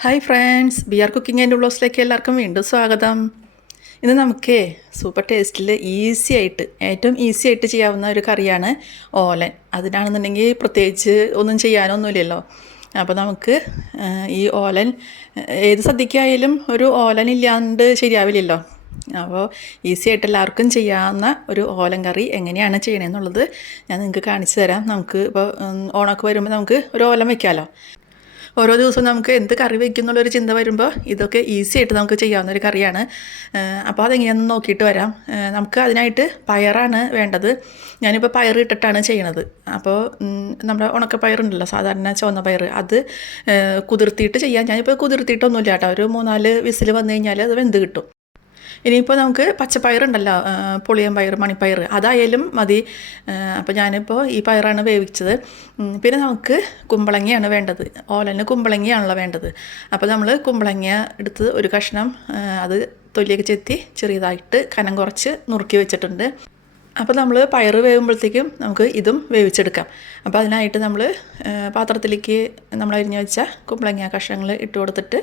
Hi friends, B R cooking and വ്ളോഗ്സിലേക്ക് എല്ലാവർക്കും വീണ്ടും സ്വാഗതം. ഇന്ന് നമുക്ക് സൂപ്പർ ടേസ്റ്റിൽ ഏറ്റവും ഈസി ആയിട്ട് ചെയ്യാവുന്ന ഒരു കറിയാണ് ഓലൻ. അതിനാണെന്നുണ്ടെങ്കിൽ പ്രത്യേകിച്ച് ഒന്നും ചെയ്യാനൊന്നുമില്ലല്ലോ. അപ്പോൾ നമുക്ക് ഈ ഓലൻ ഏത് സദ്യക്കായാലും ഒരു ഓലൻ ഇല്ലാണ്ട് ശരിയാവില്ലല്ലോ. അപ്പോൾ ഈസി ആയിട്ട് എല്ലാവർക്കും ചെയ്യാവുന്ന ഒരു ഓലൻ കറി എങ്ങനെയാണ് ചെയ്യണമെന്നുള്ളത് ഞാൻ നിങ്ങൾക്ക് കാണിച്ചു തരാം. നമുക്ക് ഇപ്പോൾ ഓണമൊക്കെ വരുമ്പോൾ നമുക്ക് ഒരു ഓലൻ വയ്ക്കാമല്ലോ. ഓരോ ദിവസവും നമുക്ക് എന്ത് കറി വയ്ക്കും എന്നുള്ളൊരു ചിന്ത വരുമ്പോൾ ഇതൊക്കെ ഈസി ആയിട്ട് നമുക്ക് ചെയ്യാവുന്ന ഒരു കറിയാണ്. അപ്പോൾ അതെങ്ങനെയാണെന്ന് നോക്കിയിട്ട് വരാം. നമുക്ക് അതിനായിട്ട് പയറാണ് വേണ്ടത്. ഞാനിപ്പോൾ പയർ ഇട്ടിട്ടാണ് ചെയ്യണത്. അപ്പോൾ നമ്മുടെ ഉണക്കപ്പയറുണ്ടല്ലോ, സാധാരണ ചുവന്ന പയർ, അത് കുതിർത്തിയിട്ട് ചെയ്യാം. ഞാനിപ്പോൾ കുതിർത്തിയിട്ടൊന്നുമില്ല കേട്ടോ. ഒരു 3-4 വിസിൽ വന്നു കഴിഞ്ഞാൽ അത് വെന്ത് കിട്ടും. ഇനിയിപ്പോൾ നമുക്ക് പച്ചപ്പയറുണ്ടല്ലോ, പുളിയൻ പയർ, മണിപ്പയർ, അതായാലും മതി. അപ്പോൾ ഞാനിപ്പോൾ ഈ പയറാണ് വേവിച്ചത്. പിന്നെ നമുക്ക് കുമ്പളങ്ങയാണ് വേണ്ടത്. ഓലന് കുമ്പളങ്ങയാണല്ലോ വേണ്ടത്. അപ്പോൾ നമ്മൾ കുമ്പളങ്ങ എടുത്ത് ഒരു കഷ്ണം അത് തൊലിയൊക്കെ ചെത്തി ചെറിയതായിട്ട് കനം കുറച്ച് നുറുക്കി വെച്ചിട്ടുണ്ട്. അപ്പോൾ നമ്മൾ പയറ് വേവുമ്പോഴത്തേക്കും നമുക്ക് ഇതും വേവിച്ചെടുക്കാം. അപ്പോൾ അതിനായിട്ട് നമ്മൾ പാത്രത്തിലേക്ക് നമ്മൾ അരിഞ്ഞു വെച്ച കുമ്പളങ്ങ കഷ്ണങ്ങൾ ഇട്ട് കൊടുത്തിട്ട്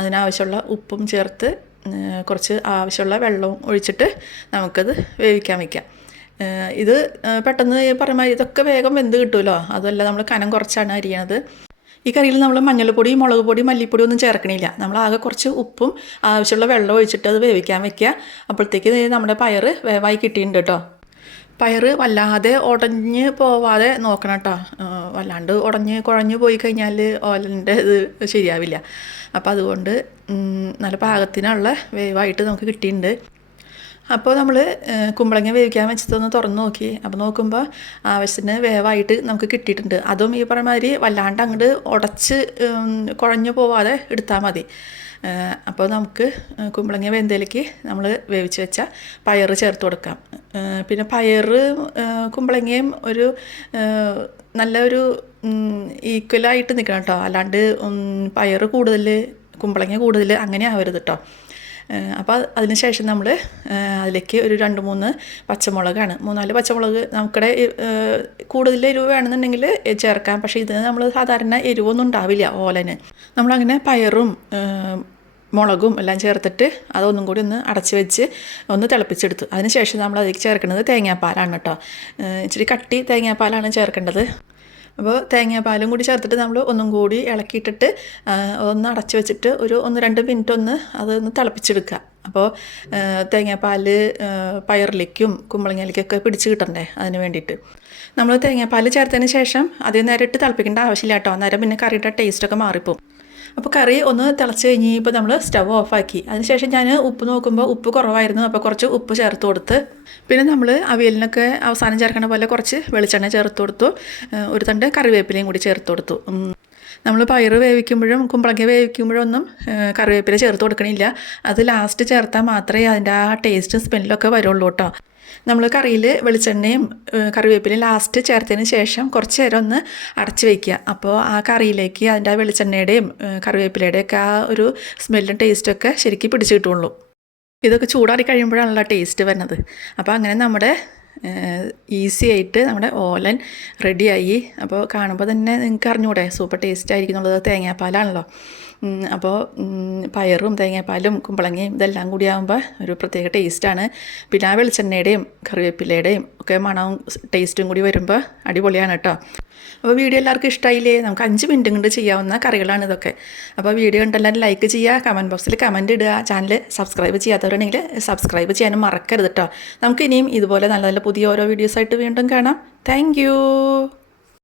അതിനാവശ്യമുള്ള ഉപ്പും ചേർത്ത് കുറച്ച് ആവശ്യമുള്ള വെള്ളവും ഒഴിച്ചിട്ട് നമുക്കത് വേവിക്കാൻ വയ്ക്കാം. ഇത് പെട്ടെന്ന് പറയുമ്പോൾ ഇതൊക്കെ വേഗം വെന്ത് കിട്ടുമല്ലോ. അതുമല്ല, നമ്മൾ കനം കുറച്ചാണ് അരിയണത്. ഈ കറിയിൽ നമ്മൾ മഞ്ഞൾപ്പൊടി, മുളക് പൊടി, മല്ലിപ്പൊടി ഒന്നും ചേർക്കണില്ല. നമ്മൾ ആകെ കുറച്ച് ഉപ്പും ആവശ്യമുള്ള വെള്ളം ഒഴിച്ചിട്ട് അത് വേവിക്കാൻ വയ്ക്കുക. അപ്പോഴത്തേക്ക് നമ്മുടെ പയറ് വേവായി കിട്ടിയിട്ടുണ്ട് കേട്ടോ. പയർ വല്ലാതെ ഉടഞ്ഞ് പോവാതെ നോക്കണം കേട്ടോ. വല്ലാണ്ട് കുഴഞ്ഞ് പോയി കഴിഞ്ഞാൽ ഓലൻ്റെ ഇത് ശരിയാവില്ല. അപ്പോൾ അതുകൊണ്ട് നല്ല പാകത്തിനുള്ള വേവായിട്ട് നമുക്ക് കിട്ടിയിട്ടുണ്ട്. അപ്പോൾ നമ്മൾ കുമ്പളങ്ങ വേവിക്കാൻ വെച്ചതൊന്ന് തുറന്ന് നോക്കി. അപ്പോൾ നോക്കുമ്പോൾ ആവശ്യത്തിന് വേവായിട്ട് നമുക്ക് കിട്ടിയിട്ടുണ്ട്. അതും ഈ പറഞ്ഞ മാതിരി വല്ലാണ്ട് അങ്ങോട്ട് ഉടച്ച് കുഴഞ്ഞു പോവാതെ എടുത്താൽ മതി. അപ്പോൾ നമുക്ക് കുമ്പളങ്ങ വെന്തയിലേക്ക് നമ്മൾ വേവിച്ച് വെച്ച പയർ ചേർത്ത് കൊടുക്കാം. പിന്നെ പയർ കുമ്പളങ്ങയും ഒരു നല്ലൊരു ഈക്വലായിട്ട് നിൽക്കണം കേട്ടോ. അല്ലാണ്ട് പയർ കൂടുതൽ കുമ്പളങ്ങ കൂടുതൽ അങ്ങനെ ആവരുത് കേട്ടോ. അപ്പോൾ അതിന് ശേഷം നമ്മൾ അതിലേക്ക് ഒരു 2-3 പച്ചമുളകാണ്, 3-4 പച്ചമുളക് നമുക്കിടെ കൂടുതൽ എരിവ് വേണമെന്നുണ്ടെങ്കിൽ ചേർക്കാം. പക്ഷേ ഇത് നമ്മൾ സാധാരണ എരിവൊന്നും ഉണ്ടാവില്ല ഓലന്. നമ്മളങ്ങനെ പയറും മുളകും എല്ലാം ചേർത്തിട്ട് അതൊന്നും കൂടി ഒന്ന് അടച്ച് വെച്ച് ഒന്ന് തിളപ്പിച്ചെടുത്തു. അതിന് ശേഷം നമ്മൾ അതിലേക്ക് ചേർക്കുന്നത് തേങ്ങാപ്പാലാണ് കേട്ടോ. ഇച്ചിരി കട്ടി തേങ്ങാപ്പാലാണ് ചേർക്കേണ്ടത്. അപ്പോൾ തേങ്ങാപ്പാലും കൂടി ചേർത്തിട്ട് നമ്മൾ ഒന്നും കൂടി ഇളക്കിയിട്ടിട്ട് ഒന്ന് അടച്ച് വെച്ചിട്ട് ഒരു 1-2 മിനിറ്റ് അതൊന്ന് തിളപ്പിച്ചെടുക്കുക. അപ്പോൾ തേങ്ങാപ്പാൽ പയറിലേക്കും കുമ്പളങ്ങയിലേക്കൊക്കെ പിടിച്ച് കിട്ടണ്ടേ, അതിന് വേണ്ടിയിട്ട് നമ്മൾ തേങ്ങാപ്പാൽ ചേർത്തതിന് ശേഷം അതേ നേരം ഇട്ട് തിളപ്പിക്കേണ്ട ആവശ്യമില്ല കേട്ടോ. അന്നേരം പിന്നെ കറിയുടെ ടേസ്റ്റൊക്കെ മാറിപ്പോവും. അപ്പോൾ കറി ഒന്ന് തിളച്ച് കഴിഞ്ഞപ്പോൾ നമ്മൾ സ്റ്റവ് ഓഫാക്കി. അതിനുശേഷം ഞാൻ ഉപ്പ് നോക്കുമ്പോൾ ഉപ്പ് കുറവായിരുന്നു. അപ്പോൾ കുറച്ച് ഉപ്പ് ചേർത്ത് കൊടുത്ത്, പിന്നെ നമ്മൾ അവിയലിനൊക്കെ അവസാനം ചേർക്കണ പോലെ കുറച്ച് വെളിച്ചെണ്ണ ചേർത്ത് കൊടുത്തു. ഒരു തണ്ട് കറിവേപ്പിലയും കൂടി ചേർത്ത് കൊടുത്തു. നമ്മൾ പയർ വേവിക്കുമ്പോഴും കുമ്പളങ്ങ വേവിക്കുമ്പോഴും ഒന്നും കറിവേപ്പില ചേർത്ത് കൊടുക്കണില്ല. അത് ലാസ്റ്റ് ചേർത്താൽ മാത്രമേ അതിൻ്റെ ആ ടേസ്റ്റും സ്മെല്ലൊക്കെ വരുള്ളൂ കേട്ടോ. നമ്മൾ കറിയിൽ വെളിച്ചെണ്ണയും കറിവേപ്പിലയും ലാസ്റ്റ് ചേർത്തതിന് ശേഷം കുറച്ച് നേരം ഒന്ന് അടച്ച് വയ്ക്കുക. അപ്പോൾ ആ കറിയിലേക്ക് അതിൻ്റെ ആ വെളിച്ചെണ്ണയുടെയും കറിവേപ്പിലയുടെയൊക്കെ ആ ഒരു സ്മെല്ലും ടേസ്റ്റൊക്കെ ശരിക്കും പിടിച്ച് കിട്ടുള്ളൂ. ഇതൊക്കെ ചൂടാറി കഴിയുമ്പോഴാണല്ലോ ടേസ്റ്റ് വരുന്നത്. അപ്പോൾ അങ്ങനെ നമ്മുടെ ഈസി ആയിട്ട് നമ്മുടെ ഓലൻ റെഡിയായി. അപ്പോൾ കാണുമ്പോൾ തന്നെ നിങ്ങൾക്ക് അറിഞ്ഞൂടെ സൂപ്പർ ടേസ്റ്റ് ആയിരിക്കും എന്നുള്ളത്. തേങ്ങാപ്പാലാണല്ലോ. അപ്പോൾ പയറും തേങ്ങാപ്പാലും കുമ്പളങ്ങയും ഇതെല്ലാം കൂടി ആകുമ്പോൾ ഒരു പ്രത്യേക ടേസ്റ്റാണ്. പിന്നെ ആ വെളിച്ചെണ്ണയുടെയും കറിവേപ്പിലയുടെയും ഒക്കെ മണവും ടേസ്റ്റും കൂടി വരുമ്പോൾ അടിപൊളിയാണ് കേട്ടോ. അപ്പോൾ വീഡിയോ എല്ലാവർക്കും ഇഷ്ടമായില്ലേ? നമുക്ക് 5 മിനിറ്റ് കൊണ്ട് ചെയ്യാവുന്ന കറികളാണ് ഇതൊക്കെ. അപ്പോൾ വീഡിയോ കണ്ടെല്ലാവരും ലൈക്ക് ചെയ്യുക, കമൻറ്റ് ബോക്സിൽ കമൻറ്റ് ഇടുക. ചാനൽ സബ്സ്ക്രൈബ് ചെയ്യാത്തവരുണ്ടെങ്കിൽ സബ്സ്ക്രൈബ് ചെയ്യാനും മറക്കരുത് കേട്ടോ. നമുക്ക് ഇനിയും ഇതുപോലെ നല്ല നല്ല പുതിയ ഓരോ വീഡിയോസായിട്ട് വീണ്ടും കാണാം. താങ്ക്